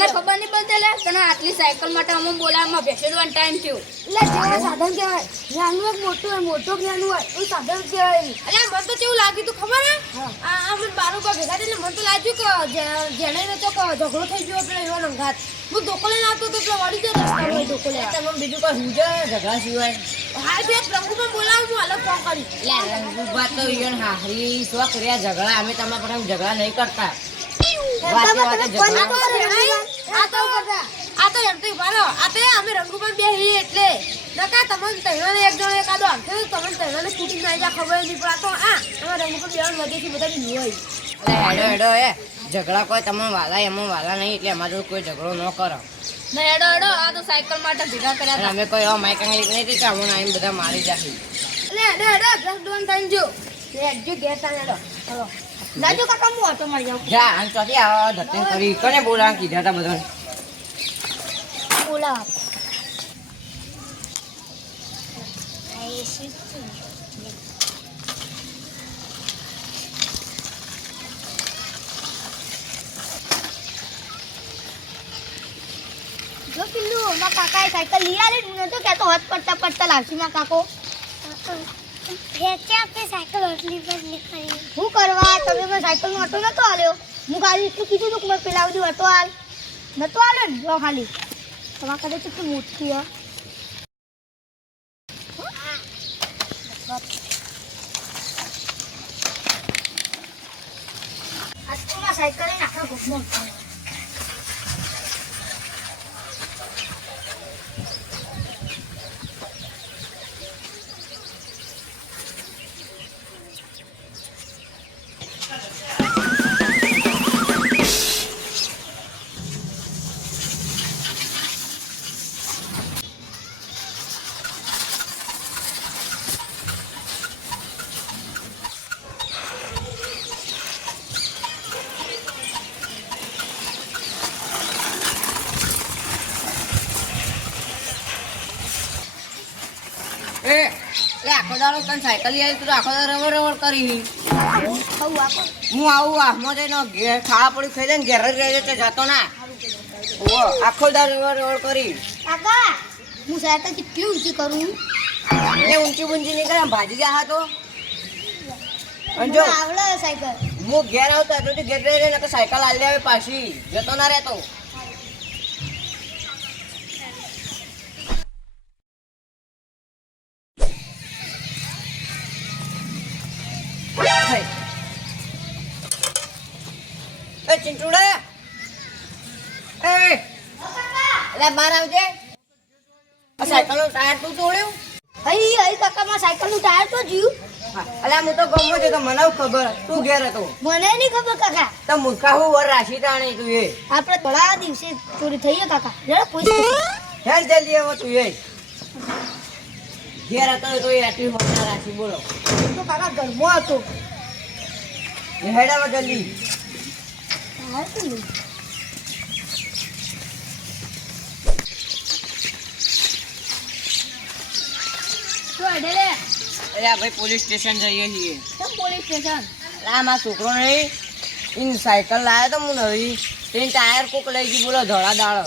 તને ખબર નહીં પડતી લે? તને આટલી સાયકલ માટે અમને બોલાવવામાં બેસેડવાનો ટાઈમ થયો. એટલે જેવા સાધન કહેવાય. જ્ઞાનનું એક મોટું હોય મોટું જ્ઞાન હોય એવું સાધન કહેવાય એટલે મને તો કેવું લાગ્યું તું ખબર હે? આમ મને બારોબાર ભેગા થઈને મને તો લાગ્યું કે જેણે તો ઝઘડો થઈ ગયો પેલો એવો રંગાત હું ધોકો લઈને આવતો તો પેલો વળી જતો રસ્તામાં ધોકો તમે બીજું કોઈ સમજો ઝઘડા સિવાય? હા બે પણ બોલાવું હું અલગ ફોન કરી. એટલે રંગુબા તો ઈયોન હાહરી શું કર્યા ઝઘડા? અમે તમારા પર ઝઘડા નહીં કરતા. વાત વાત ઝઘડા આ તો આ તો એમ તો આ તો અમે રંગુમાં બે હી એટલે નકા તમને તૈયાને એક જણો એકાદો આવશે તો તમને તૈયાને સ્કૂટી ના જાય ખબર નહીં પડે આ તો આ અમારા રંગુમાં બે વધેથી બધા બી હોય હેડો હેડો એ ઝઘડા કોઈ તમે વાલા એમાં વાલા નહીં એટલે અમારો કોઈ ઝઘડો ન કરો ને હેડો હેડો આ તો સાયકલ માટે ભેગા કર્યા અમે કોઈ એવા માઇક અંગલી નહીં કે હું આવીને બધા મારી જાય એટલે હેડો હેડો બ્રશ ડોન થઈને જો હેડજો ઘેર તાને હેડો ચલો દાદુ કાકા હું ઓટો મારી જાઉં જા અને ચોથી આવા ધરતી કરી કને બોલા કીધા હતા બધાને બોલાવ જો પિલ્લુ મારા કાકાએ સાયકલ લઈ આલી હું નતો કહેતો હાથ પડતા પડતા લાવશી મારા કાકો શું કરવા તમે મને સાયકલ નો ઓટો નતો આલ્યો. હું ખાલી એટલું કીધું હતું કે મેં પેલા બધું ઓટો આલ. નતો આલ્યો ને, જો ખાલી. તમારા કદાચ કેટલી મોટી હા સાયકલ નાખા આખા ઘૂમો એ આખો દાડો તને સાયકલ લઈ તું આખો દાડો રવર રવડ કરી. હું આવું આમાં જઈને ઘેર ખાવા પડ્યું ખાઈ જાય ને ઘેર જ રહી જતો ના. ઓ આખો દાડો રવર રવડ કરી. કાકા હું સાયકલ કેટલી ઊંચી કરું? એ ઊંચી ઊંચી નહીં કરે ભાજી ગયા તો. જો આવડે સાયકલ. હું ઘેર આવતો હતો તો ઘેર રહી ને સાયકલ આલી આવે પાછી. જતો ના રહેતો. એ ચિંટુડે. એ. એટલે બહાર આવજે. આ સાયકલનો ટાયર તું તોડ્યું? હઈ હઈ કાકા માં સાયકલનું ટાયર તો જીયું અલે હું તો ગમો છે તો મને ખબર? તું ઘેર હતો. મને નહીં ખબર કાકા. તો મૂર્ખા હું વર રાશી તાણી તું એ. આપણે થોડા દિવસે ચોરી થઈ કાકા. જરા પોલીસ હેલ જલ્દી આવો તું એ. ઘેર હતો તો એ આટલી હોતા રાશી બોલો. તો કાકા ઘરમાં હતો. હેડાવો જલ્દી ભાઈ પોલીસ સ્ટેશન જઈએ છીએ. કેમ પોલીસ સ્ટેશન આ મારા છોકરો નહીં. ઇન સાયકલ લાવ્યો તો હું નવી તેને ટાયર કોક લઈ ગઈ બોલો ધોળા દાળો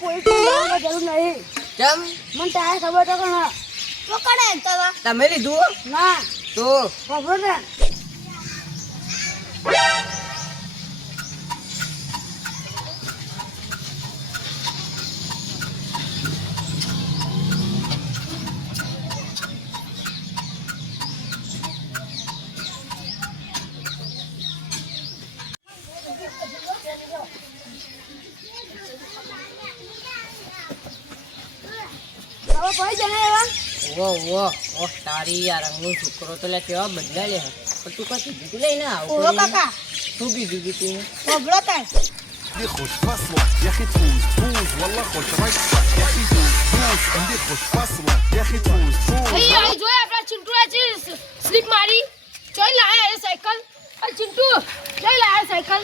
પોલીસ સ્ટેશન જરૂર નહીં કેમ? મને ટાયર ખબર તો કે હા. તો કડે તવા તમે લીધું ના. તો? ખબર ને? હવે પડી જણે એવા વો વો ઓ તારી આ રંગનો છોકરો તો લે કેવા બદલા લે પણ તું કશું કીધું લઈને આવ ઓહો કાકા શું કીધું તું તું ખબરો તાર عندي خوش فصلة يا اخي تفوز فوز والله خوش رقصة يا اخي فوز فوز عندي خوش فصلة يا اخي تفوز فوز અહીં અહીં જોઈ આપણા ચિંટુએ છે સ્લીપ મારી જોઈ લાયા એ સાયકલ અરે ચિંટુ જોઈ લાયા સાયકલ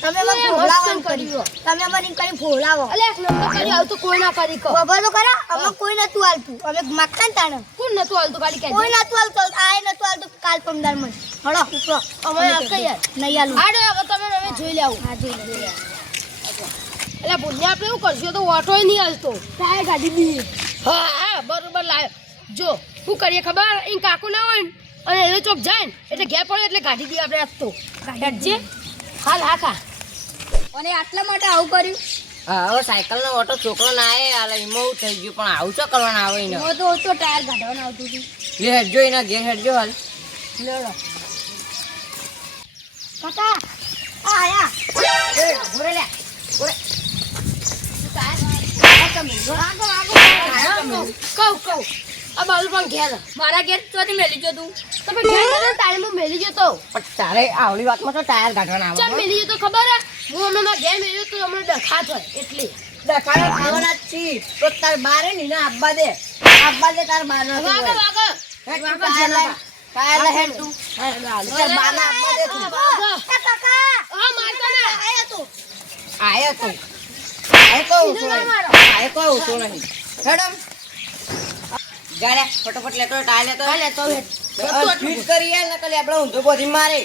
તમે મને એ ફોલાવો મસ્ત કર્યું. તમે મને કઈ કરી ફોલાવો અલે એક નંબર કરી આવતું તો કોઈ ના કરી કહો. ખબર તો ખરા અમે કોઈ નતું આલતું અમે માગતા તાણ. કોણ નતું આલતું ગાડી કે કોઈ નતું હાલતું આય નતું હાલતું. કાલ પમદાર મન હળો ઉપરો અમે આપતા યાર નહીં આલું આડો હવે તમે હવે જોઈ લેવું. હા જોઈ લે એટલે ભૂલને આપણે એવું કરશું? તો ઓટોય નહીં હાલતો. કાય ગાડી બી હા હા બરોબર લાવ જો શું કરીએ ખબર? એ કાકુ ના હોય અને એને ચોક જાય એટલે ઘેર પડે એટલે ગાડી દી આપણે આપતો ગાડી હાલ હા ખા. અને આટલા માટે આવું કર્યું? હા હવે સાયકલ નો ઓટો છોકરો ના આવે હાલ એમાં એવું થઈ ગયું પણ આવું શું કરવાનું આવે એને? હું તો ઓછો ટાયર કાઢવાનું આવતું હતું. લે હેડજો એના ઘેર હેડજો હાલ. લેડો કાકા આયા આયા ઉરે લે. કહું કહું આ બાજુ પણ ઘેર. મારા ઘેર તો મેલી જો તું. તમે ઘેર ટાઈમ મેલી જતો પણ તારે આવલી વાતમાં તો ટાયર કાઢવાના ચાલ આવે મેલી તો ખબર હે? હું હમણાં ઘેર મેલ્યો તો હમણાં ડખા થાય એટલે. દખાડો ખાવાના છી તો તાર બારે ની ના આબ્બા દે. આબ્બા દે તાર બાર ના વાગો વાગો ટાયર લે ટાયર લે હેડ તું. તાર બાર ના આબ્બા દે તું. એ કાકા. હા મારતો ને. આયા તું. આયો તું. આયો ઊંચો નહીં. આયો કોઈ ઊંચો નહીં. હેડમ ગાડે ફટાફટ લેતો ટાયર લેતો લેતો ફીટ કરી યાર નકલ આપણે ઊંધો બોધી મારે.